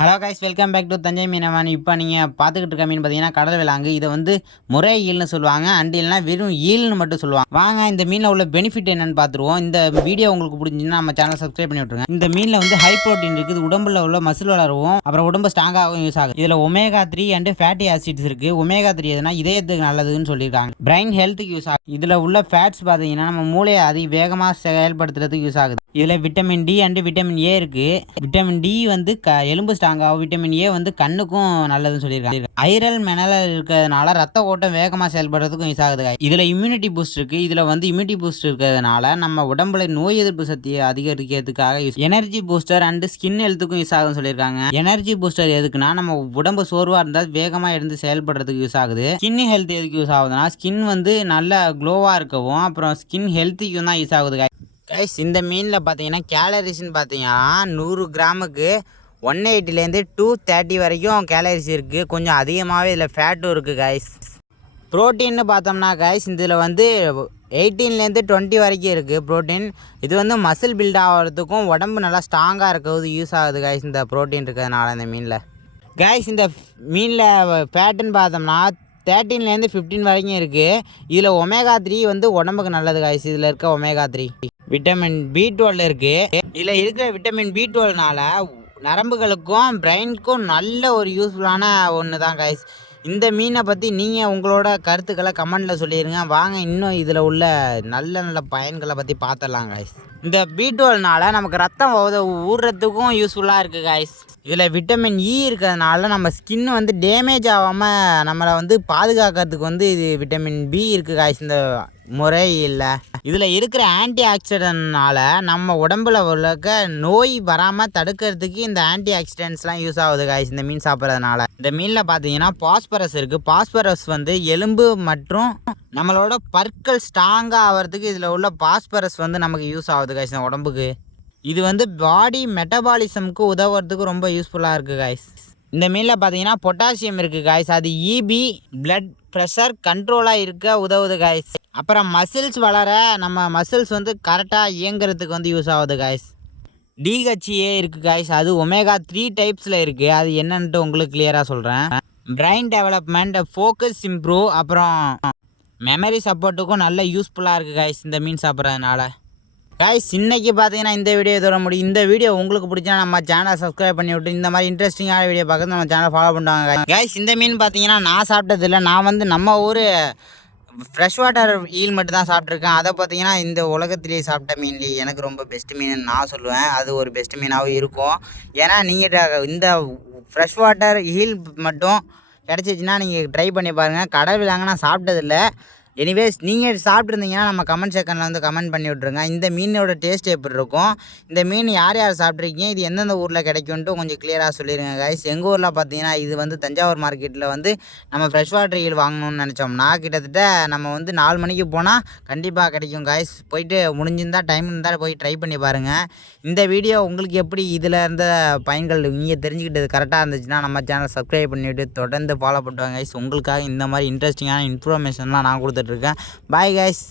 Hello guys, welcome back to Thanjai Meenavan. இப்போ நீங்கள் பார்த்துக்கிட்டு இருக்க மீன் பார்த்தீங்கன்னா கடல் விலாங்கு. இதை வந்து முறை ஈல்னு சொல்லுவாங்க, அண்ட் இல்லைனா வெறும் ஈல்னு மட்டும் சொல்லுவாங்க. வாங்க இந்த மீனில் உள்ள பெனிஃபிட் என்னன்னு பார்த்துருவோம். இந்த வீடியோ உங்களுக்கு பிடிச்சிங்கன்னா நம்ம சேனல் சப்ஸ்கிரைப் பண்ணி விட்டுருங்க. இந்த மீனில் வந்து ஹை ப்ரோட்டீன் இருக்குது, உடம்புல உள்ள மசில் வளரவும் அப்புறம் உடம்பு ஸ்ட்ராங்காகவும் யூஸ் ஆகுது. இதில் ஒமேகா 3 அண்ட் ஃபேட்டி ஆசிட்ஸ் இருக்குது. ஒமேகா 3 எதுனா இதயத்துக்கு நல்லதுன்னு சொல்லியிருக்காங்க, பிரைன் ஹெல்த்துக்கு யூஸ் ஆகுது. இதில் உள்ள ஃபேட்ஸ் பார்த்தீங்கன்னா நம்ம மூளையை அதிக வேகமாக செயல்படுத்துறதுக்கு யூஸ் ஆகுது. இதில் vitamin D and vitamin A இருக்குது. விட்டமின் டி வந்து எலும்பு ஸ்ட்ராங்காகும், விட்டமின் ஏ வந்து கண்ணுக்கும் நல்லதுன்னு சொல்லியிருக்காங்க. ஐரல் மினரல் இருக்கிறதுனால ரத்த ஓட்டம் வேகமாக செயல்படுறதுக்கும் யூஸ் ஆகுது. இதில் இம்யூனிட்டி பூஸ்ட் இருக்குது. இதில் வந்து இம்யூனிட்டி பூஸ்ட் இருக்கிறதுனால நம்ம உடம்புல நோய் எதிர்ப்பு சக்தியை அதிகரிக்கிறதுக்காக use. Energy booster and skin ஹெல்த்துக்கும் யூஸ் ஆகுதுன்னு சொல்லியிருக்காங்க. எனர்ஜி பூஸ்டர் எதுக்குன்னா நம்ம உடம்பு சோர்வாக இருந்தால் வேகமாக எழுந்து செயல்படுறதுக்கு யூஸ் ஆகுது. ஸ்கின் ஹெல்த் எதுக்கு யூஸ் ஆகுதுன்னா ஸ்கின் வந்து நல்லா க்ளோவாக இருக்கவும் அப்புறம் ஸ்கின் ஹெல்த்துக்கும் தான் யூஸ் ஆகுது. கைஸ், இந்த மீனில் பார்த்தீங்கன்னா கேலரிஸ்ன்னு பார்த்தீங்கன்னா 100 கிராமுக்கு 180லேருந்து 230 வரைக்கும் கேலரிஸ் இருக்குது. கொஞ்சம் அதிகமாகவே இதில் ஃபேட்டும் இருக்குது கைஸ். ப்ரோட்டீன்னு பார்த்தோம்னா கைஸ் இதில் வந்து 18லேருந்து 20 வரைக்கும் இருக்குது ப்ரோட்டீன். இது வந்து மசில் பில்ட் ஆகிறதுக்கும் உடம்பு நல்லா ஸ்ட்ராங்காக இருக்கிறது யூஸ் ஆகுது கைஸ், இந்த ப்ரோட்டீன் இருக்கிறதுனால இந்த மீனில். கைஸ், இந்த மீனில் ஃபேட்டுன்னு பார்த்தோம்னா 13லேருந்து 15 வரைக்கும் இருக்குது. இதில் ஒமேகா 3 வந்து உடம்புக்கு நல்லது கைஸ். இதில் இருக்க ஒமேகா 3 விட்டமின் B12 இருக்குது. இதில் இருக்கிற விட்டமின் B12னால நரம்புகளுக்கும் பிரெயினுக்கும் நல்ல ஒரு யூஸ்ஃபுல்லான ஒன்று தான் கைஸ். இந்த மீனை பற்றி நீங்கள் உங்களோட கருத்துக்களை கமெண்டில் சொல்லிடுங்க. வாங்க இன்னும் இதில் உள்ள நல்ல நல்ல பயன்களை பற்றி பார்த்துடலாம் கைஸ். இந்த B12னால நமக்கு ரத்தம் ஊடுறதுக்கும் யூஸ்ஃபுல்லாக இருக்குது கைஸ். இதில் விட்டமின் இ இருக்கிறதுனால நம்ம ஸ்கின் வந்து டேமேஜ் ஆகாமல் நம்மளை வந்து பாதுகாக்கிறதுக்கு வந்து இது விட்டமின் பி இருக்குது கைஸ். இந்த முறை இல்லை இதில் இருக்கிற ஆன்டி ஆக்சிடென்ட்னால நம்ம உடம்புல உள்ள நோய் வராமல் தடுக்கிறதுக்கு இந்த ஆன்டி ஆக்சிடென்ட்ஸ்லாம் யூஸ் ஆகுது கைஸ் இந்த மீன் சாப்பிட்றதுனால. இந்த மீனில் பார்த்தீங்கன்னா பாஸ்பரஸ் இருக்குது. பாஸ்பரஸ் வந்து எலும்பு மற்றும் நம்மளோட பற்கள் ஸ்ட்ராங்காக ஆகிறதுக்கு இதில் உள்ள பாஸ்பரஸ் வந்து நமக்கு யூஸ் ஆகுது கைஸ் இந்த உடம்புக்கு. இது வந்து பாடி மெட்டபாலிசம்க்கு உதவுறதுக்கு ரொம்ப யூஸ்ஃபுல்லாக இருக்குது கைஸ். இந்த மீனில் பார்த்தீங்கன்னா பொட்டாசியம் இருக்குது கைஸ். அது இபி பிளட் ப்ரெஷர் கண்ட்ரோலாக இருக்க உதவுது கைஸ். அப்புறம் மசில்ஸ் வளர நம்ம மசில்ஸ் வந்து கரெக்டாக இயங்குறதுக்கு வந்து யூஸ் ஆகுது கைஸ். DHA இருக்குது கைஸ். அது ஒமேகா 3 டைப்ஸில் இருக்குது. அது என்னன்ட்டு உங்களுக்கு கிளியராக சொல்கிறேன். பிரெயின் டெவலப்மெண்ட், ஃபோக்கஸ் இம்ப்ரூவ், அப்புறம் மெமரி சப்போர்ட்டுக்கும் நல்ல யூஸ்ஃபுல்லாக இருக்குது கைஸ் இந்த மீன் சாப்பிட்றதுனால. கைஸ், இன்றைக்கி பார்த்தீங்கன்னா இந்த வீடியோ இதோட முடியும். இந்த வீடியோ உங்களுக்கு பிடிச்சா நம்ம சேனலை சப்ஸ்கிரைப் பண்ணி விட்டு இந்த மாதிரி இன்ட்ரெஸ்டிங்கான வீடியோ பார்க்க நம்ம சேனலை ஃபாலோ பண்ணுவாங்க கைஸ். இந்த மீன் பார்த்தீங்கன்னா நான் சாப்பிட்டதில்லை. நான் வந்து நம்ம ஊர் ஃப்ரெஷ் வாட்டர் ஈல் மட்டும் தான் சாப்பிட்ருக்கேன். அதை பார்த்தீங்கன்னா இந்த உலகத்திலேயே சாப்பிட்ட மீன்லேயே எனக்கு ரொம்ப பெஸ்ட் மீன் நான் சொல்லுவேன். அது ஒரு பெஸ்ட் மீனாகவும் இருக்கும். ஏன்னா நீங்கள் இந்த ஃப்ரெஷ் வாட்டர் ஈல் மட்டும் கிடச்சிச்சின்னா நீங்கள் ட்ரை பண்ணி பாருங்கள். கடல் விலாங்க நான் சாப்பிட்டதில்லை. எனிவேஸ் நீங்கள் சாப்பிட்ருந்தீங்கன்னா நம்ம கமெண்ட் செக்ஷனில் வந்து கமெண்ட் பண்ணி விட்ருங்க. இந்த மீனோட டேஸ்ட் எப்படி இருக்கும், இந்த மீன் யார் யார் சாப்பிட்ருக்கீங்க, இது எந்தெந்த ஊரில் கிடைக்கும்ன்ட்டு கொஞ்சம் கிளியராக சொல்லிடுங்க கைஸ். எங்கள் ஊரில் பார்த்தீங்கன்னா இது வந்து தஞ்சாவூர் மார்க்கெட்டில் வந்து நம்ம ஃப்ரெஷ் வாட்டர் ஈல் வாங்கணும்னு நினச்சோம்னா கிட்டத்தட்ட நம்ம வந்து 4 மணிக்கு போனால் கண்டிப்பாக கிடைக்கும் கைஸ். போயிட்டு முடிஞ்சிருந்தால் டைம் இருந்தால் போய் ட்ரை பண்ணி பாருங்கள். இந்த வீடியோ உங்களுக்கு எப்படி இதில் இருந்த பயன்கள் நீங்கள் தெரிஞ்சுக்கிட்டது கரெக்டாக இருந்துச்சுன்னா நம்ம சேனல் சப்ஸ்கிரைப் பண்ணிவிட்டு தொடர்ந்து ஃபாலோ பண்ணுவாங்க கைஸ். உங்களுக்காக இந்த மாதிரி இன்ட்ரெஸ்டிங்கான இன்ஃபர்மேஷன்லாம் நான் கொடுத்துட்ருக்கேன். Bye guys.